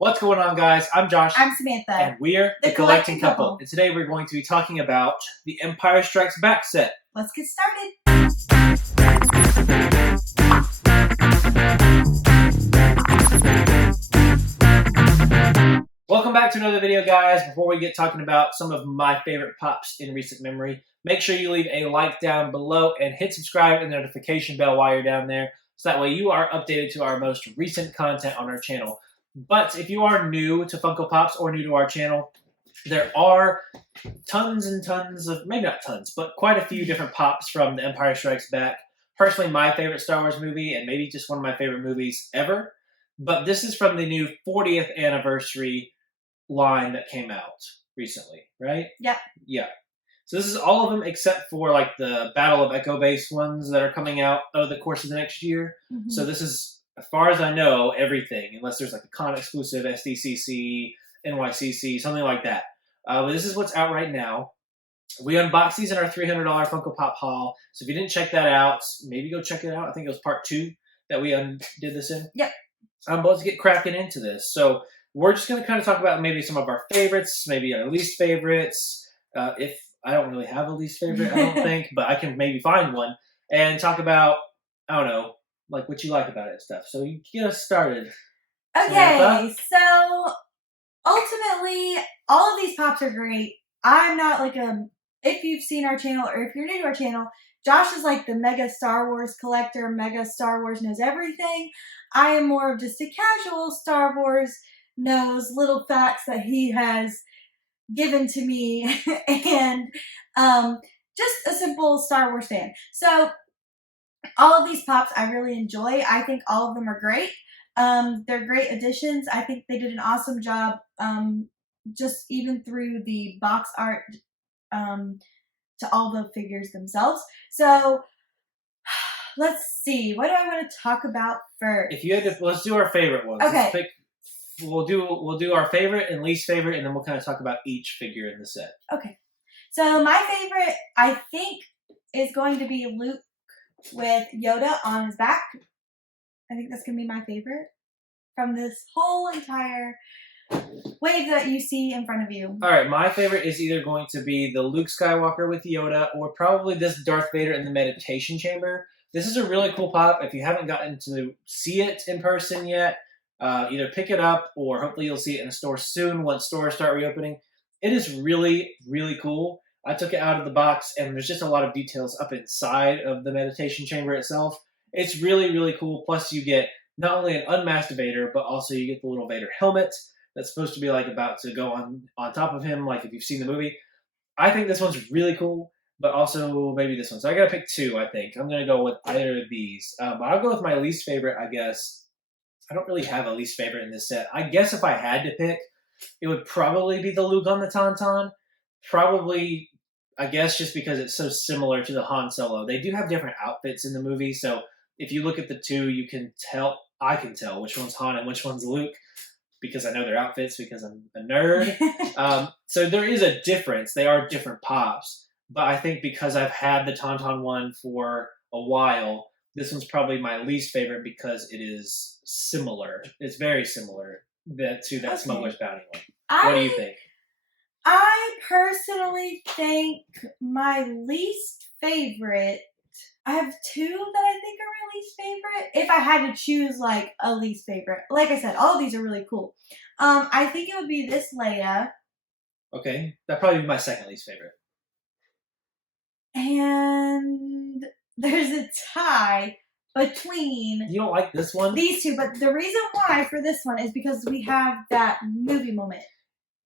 What's going on, guys? I'm Josh. I'm Samantha. And we're the Collecting Couple. And today we're going to be talking about the Empire Strikes Back set. Let's get started. Welcome back to another video, guys. Before we get talking about some of my favorite pops in recent memory, make sure you leave a like down below and hit subscribe and the notification bell while you're down there, so that way you are updated to our most recent content on our channel. But if you are new to Funko Pops or new to our channel, there are tons and tons of, maybe not tons, but quite a few different pops from The Empire Strikes Back. Personally, my favorite Star Wars movie, and maybe just one of my favorite movies ever. But this is from the new 40th anniversary line that came out recently, right? Yeah. Yeah. So this is all of them except for like the Battle of Echo Base ones that are coming out over the course of the next year. Mm-hmm. So this is, as far as I know, everything, unless there's like a con exclusive SDCC, NYCC, something like that. But this is what's out right now. We unboxed these in our $300 Funko Pop haul. So if you didn't check that out, maybe go check it out. I think it was part 2 that we did this in. Yep. I'm about to get cracking into this. So we're just going to kind of talk about maybe some of our favorites, maybe our least favorites. If I don't really have a least favorite, I don't think, but I can maybe find one and talk about, I don't know, like what you like about it and stuff. So you get us started. Okay, so ultimately, all of these pops are great. I'm not like if you've seen our channel or if you're new to our channel, Josh is like the mega Star Wars collector, mega Star Wars knows everything. I am more of just a casual Star Wars knows little facts that he has given to me and just a simple Star Wars fan. So all of these pops I really enjoy. I think all of them are great. They're great additions. I think they did an awesome job just even through the box art to all the figures themselves. So let's see. What do I want to talk about first? If you had to, let's do our favorite ones. Okay. We'll do our favorite and least favorite, and then we'll kind of talk about each figure in the set. Okay. So my favorite, I think, is going to be Luke with Yoda on his back. I think that's going to be my favorite from this whole entire wave that you see in front of you. All right, my favorite is either going to be the Luke Skywalker with Yoda or probably this Darth Vader in the meditation chamber. This is a really cool pop. If you haven't gotten to see it in person yet, either pick it up or hopefully you'll see it in a store soon once stores start reopening. It is really, really cool. I took it out of the box and there's just a lot of details up inside of the meditation chamber itself. It's really, really cool. Plus you get not only an unmasked Vader, but also you get the little Vader helmet that's supposed to be like about to go on top of him, like if you've seen the movie. I think this one's really cool, but also maybe this one. So I gotta pick 2, I think. I'm gonna go with either of these. But I'll go with my least favorite, I guess. I don't really have a least favorite in this set. I guess if I had to pick, it would probably be the Luke on the Tauntaun. Probably, I guess just because it's so similar to the Han Solo. They do have different outfits in the movie, so if you look at the 2, you can tell, I can tell which one's Han and which one's Luke, because I know their outfits, because I'm a nerd. So there is a difference. They are different pops. But I think because I've had the Tauntaun one for a while, this one's probably my least favorite because it is similar. It's very similar to that Smuggler's Bounty one. What do you think? I personally think my least favorite, I have 2 that I think are my least favorite. If I had to choose like a least favorite, like I said, all of these are really cool. I think it would be this Leia. Okay, that'd probably be my second least favorite. And there's a tie between... You don't like this one? These 2, but the reason why for this one is because we have that movie moment.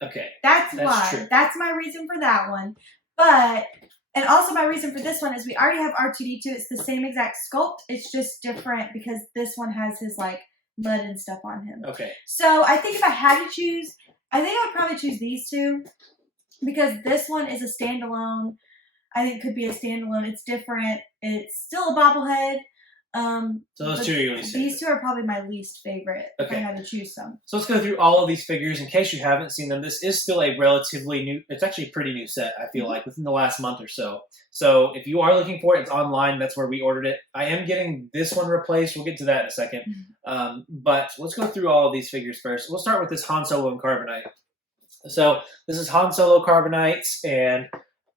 Okay. That's why. True. That's my reason for that one. But, and also my reason for this one is we already have R2-D2. It's the same exact sculpt. It's just different because this one has his, like, mud and stuff on him. Okay. So I think if I had to choose, I think I would probably choose these 2 because this one is a standalone. I think it could be a standalone. It's different. It's still a bobblehead. So those two are your least favorite. These two are probably my least favorite if I Okay. had to choose some. So let's go through all of these figures. In case you haven't seen them, this is still a relatively new, it's actually a pretty new set, I feel like, within the last month or so. So if you are looking for it, it's online. That's where we ordered it. I am getting this one replaced. We'll get to that in a second. But let's go through all of these figures first. We'll start with this Han Solo and Carbonite. So this is Han Solo Carbonites, and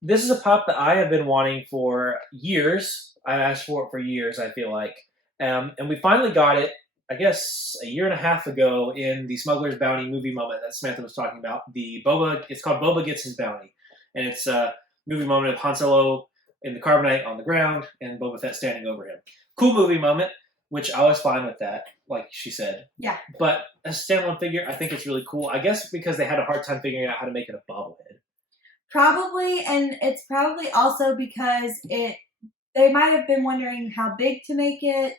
this is a pop that I have been wanting for years. I asked for it for years, I feel like. And we finally got it, I guess, a year and a half ago in the Smuggler's Bounty movie moment that Samantha was talking about. It's called Boba Gets His Bounty. And it's a movie moment of Han Solo in the Carbonite on the ground and Boba Fett standing over him. Cool movie moment, which I was fine with that, like she said. Yeah. But as a standalone figure, I think it's really cool. I guess because they had a hard time figuring out how to make it a bobblehead. Probably, and it's probably also because they might have been wondering how big to make it.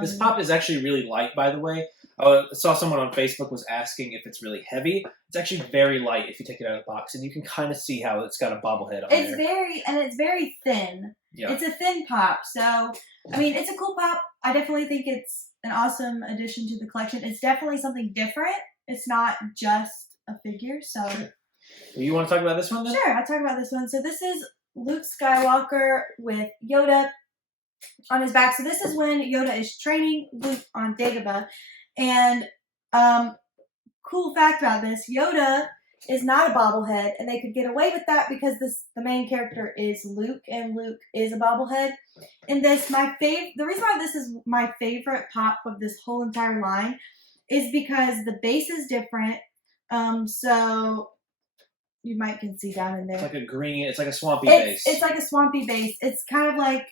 This pop is actually really light, by the way. I saw someone on Facebook was asking if it's really heavy. It's actually very light if you take it out of the box, and you can kind of see how it's got a bobblehead on it's there. It's very thin. Yeah. It's a thin pop, so I mean, it's a cool pop. I definitely think it's an awesome addition to the collection. It's definitely something different. It's not just a figure, so. Sure. Well, you want to talk about this one then? Sure, I'll talk about this one. So this is Luke Skywalker with Yoda on his back. So this is when Yoda is training Luke on Dagobah. And cool fact about this, Yoda is not a bobblehead, and they could get away with that because the main character is Luke, and Luke is a bobblehead. In this, the reason why this is my favorite pop of this whole entire line is because the base is different. So you might can see down in there. It's like a green, it's like a swampy base. It's like a swampy base. It's kind of like,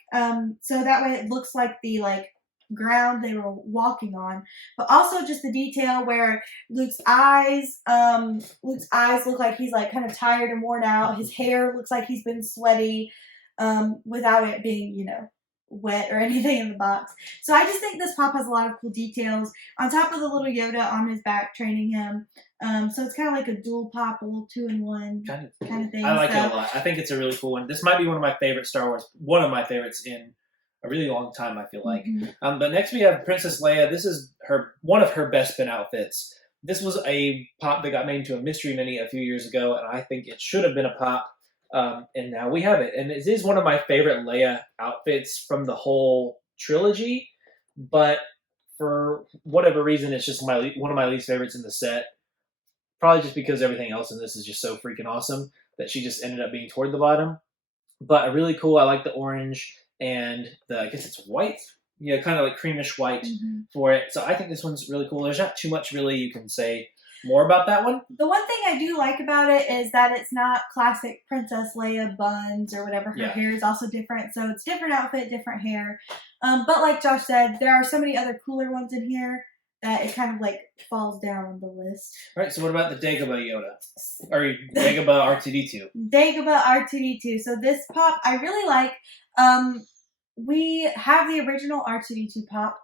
so that way it looks like the ground they were walking on, but also just the detail where Luke's eyes look like he's like kind of tired and worn out. His hair looks like he's been sweaty, without it being, wet or anything in the box. So I just think this pop has a lot of cool details on top of the little Yoda on his back training him. So it's kind of like a dual pop, a little 2-in-1 kind of thing. I like it a lot. I think it's a really cool one. This might be one of my favorite Star Wars, one of my favorites in a really long time, I feel like. But next we have Princess Leia. This is one of her best been outfits. This was a pop that got made into a mystery mini a few years ago, and I think it should have been a pop. And now we have it. And it is one of my favorite Leia outfits from the whole trilogy, but for whatever reason, it's just one of my least favorites in the set. Probably just because everything else in this is just so freaking awesome that she just ended up being toward the bottom. But really cool. I like the orange and I guess it's white. Yeah, kind of like creamish white for it. So I think this one's really cool. There's not too much really you can say more about that one. The one thing I do like about it is that it's not classic Princess Leia buns or whatever. Her hair is also different. So it's different outfit, different hair. But like Josh said, there are so many other cooler ones in here that it kind of falls down on the list. All right, so what about the Dagobah Yoda? Or Dagobah R2-D2? Dagobah R2-D2. So this pop I really like. We have the original R2-D2 pop.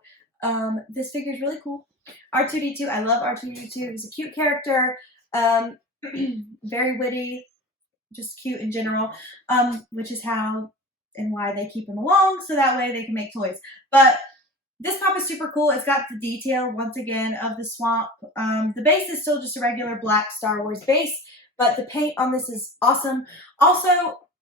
This figure is really cool. R2-D2, I love R2-D2. He's a cute character. Very witty. Just cute in general. Which is how and why they keep him along, so that way they can make toys. But this pop is super cool. It's got the detail, once again, of the swamp. The base is still just a regular black Star Wars base, but the paint on this is awesome. Also,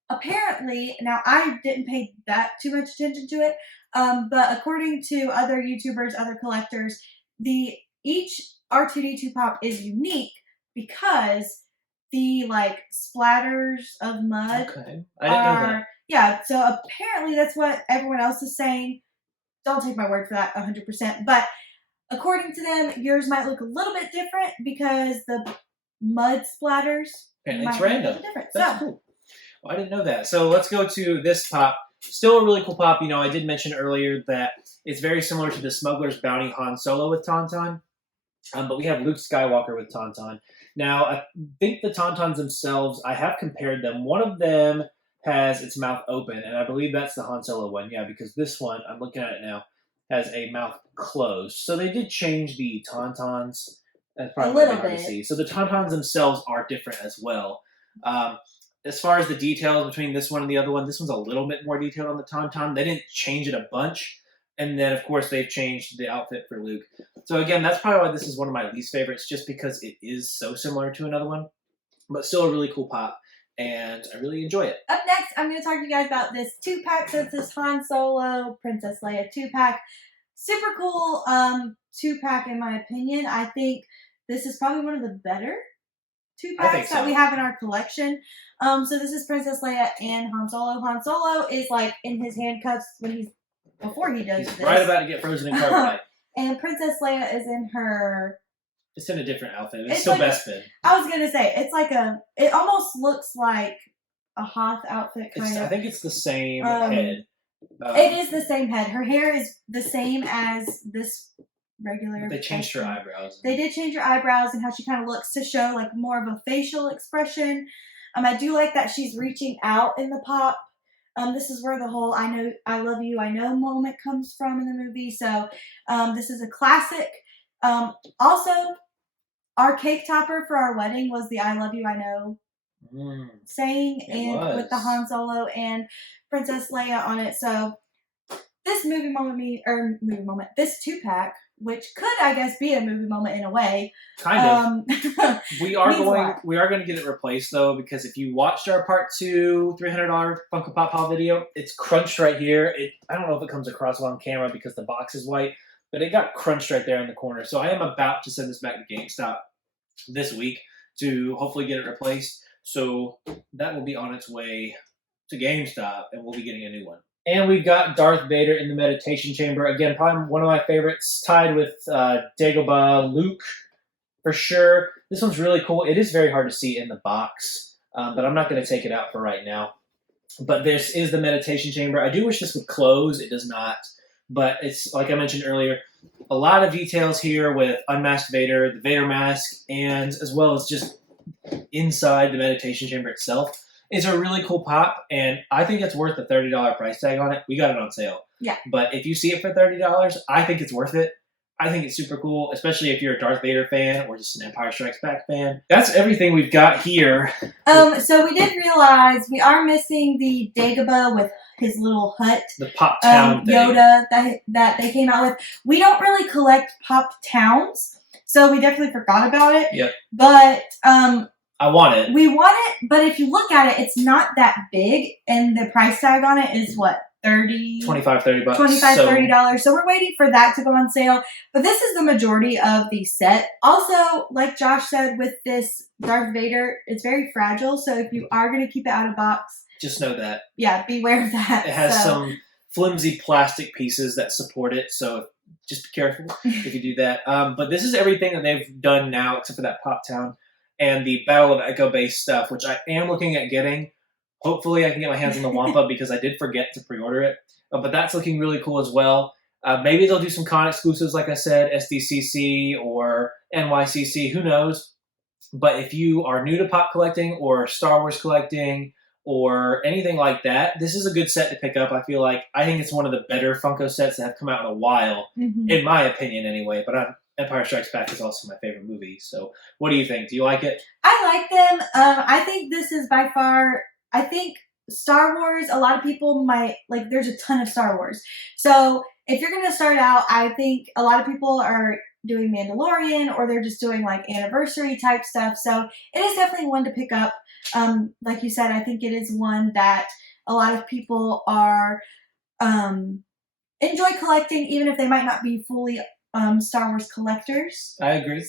apparently, now I didn't pay that too much attention to it, but according to other YouTubers, other collectors, each R2-D2 pop is unique because the splatters of mud okay. I didn't know that. Yeah, so apparently that's what everyone else is saying. Don't take my word for that 100%, but according to them, yours might look a little bit different because the mud splatters it's random. Be a little different. That's cool. Well, I didn't know that. So let's go to this pop. Still a really cool pop. I did mention earlier that it's very similar to the Smuggler's Bounty Han Solo with Tauntaun, but we have Luke Skywalker with Tauntaun. Now, I think the Tauntauns themselves, I have compared them. One of them has its mouth open, and I believe that's the Han Solo one. Yeah, because this one, I'm looking at it now, has a mouth closed. So they did change the Tauntauns. That's probably hard to see. So the Tauntauns themselves are different as well. As far as the details between this one and the other one, this one's a little bit more detailed on the Tauntaun. They didn't change it a bunch, And then, of course, they've changed the outfit for Luke. So again, that's probably why this is one of my least favorites, just because it is so similar to another one. But still a really cool pop, and I really enjoy it. Up next, I'm going to talk to you guys about this 2-pack. So it's this Han Solo, Princess Leia 2-pack. Super cool 2-pack in my opinion. I think this is probably one of the better 2-packs that we have in our collection. So this is Princess Leia and Han Solo. Han Solo is like in his handcuffs before he does this. Right about to get frozen in carbonite. And Princess Leia is in her... It's in a different outfit. It's still like Bespin. I was going to say, it's like it almost looks like a Hoth outfit kind of. I think it's the same head. It is the same head. Her hair is the same as this regular. They changed her eyebrows. They did change her eyebrows and how she kind of looks to show like more of a facial expression. I do like that she's reaching out in the pop. This is where the whole I love you, I know moment comes from in the movie. So this is a classic. Also, our cake topper for our wedding was the I love you, I know saying, and with the Han Solo and Princess Leia on it. So this this 2-pack, which could, I guess, be a movie moment in a way. Kind of. we are going to get it replaced though, because if you watched our part 2 $300 Funko Pop haul video, it's crunched right here. I don't know if it comes across well on camera because the box is white, but it got crunched right there in the corner. So I am about to send this back to GameStop this week to hopefully get it replaced. So that will be on its way to GameStop, and we'll be getting a new one. And we've got Darth Vader in the meditation chamber. Again, probably one of my favorites, tied with Dagobah Luke for sure. This one's really cool. It is very hard to see in the box, but I'm not going to take it out for right now. But this is the meditation chamber. I do wish this would close. It does not. But it's, like I mentioned earlier, a lot of details here with Unmasked Vader, the Vader mask, and as well as just inside the meditation chamber itself. It's a really cool pop, and I think it's worth the $30 price tag on it. We got it on sale. Yeah. But if you see it for $30, I think it's worth it. I think it's super cool, especially if you're a Darth Vader fan or just an Empire Strikes Back fan. That's everything we've got here. So we did realize we are missing the Dagobah with his little hut. The Pop Town thing. Yoda that they came out with. We don't really collect Pop Towns, so we definitely forgot about it. Yep. But I want it. We want it, but if you look at it, it's not that big, and the price tag on it is what? $30 $25-$30. $30. So we're waiting for that to go on sale. But this is the majority of the set. Also, like Josh said, with this Darth Vader, it's very fragile. So if you are going to keep it out of box, just know that. Yeah, beware of that. It has some flimsy plastic pieces that support it. So just be careful if you do that. But this is everything that they've done now, except for that Pop Town and the Battle of Echo Base stuff, which I am looking at getting. Hopefully I can get my hands on the Wampa because I did forget to pre-order it. But that's looking really cool as well. Maybe they'll do some con exclusives, like I said, SDCC or NYCC, who knows. But if you are new to pop collecting or Star Wars collecting or anything like that, this is a good set to pick up. I think it's one of the better Funko sets that have come out in a while, in my opinion anyway. But Empire Strikes Back is also my favorite movie. So what do you think? Do you like it? I like them. I think this is by far... I think Star Wars, a lot of people might, like, there's a ton of Star Wars. So if you're going to start out, I think a lot of people are doing Mandalorian or they're just doing, like, anniversary type stuff. So it is definitely one to pick up. Like you said, I think it is one that a lot of people are enjoy collecting, even if they might not be fully Star Wars collectors. I agree.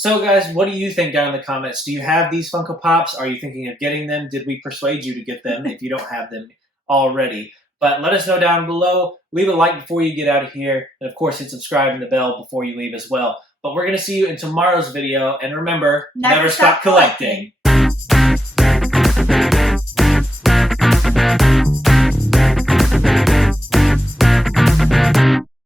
So guys, what do you think down in the comments? Do you have these Funko Pops? Are you thinking of getting them? Did we persuade you to get them if you don't have them already? But let us know down below. Leave a like before you get out of here. And of course, hit subscribe and the bell before you leave as well. But we're going to see you in tomorrow's video. And remember, never stop collecting.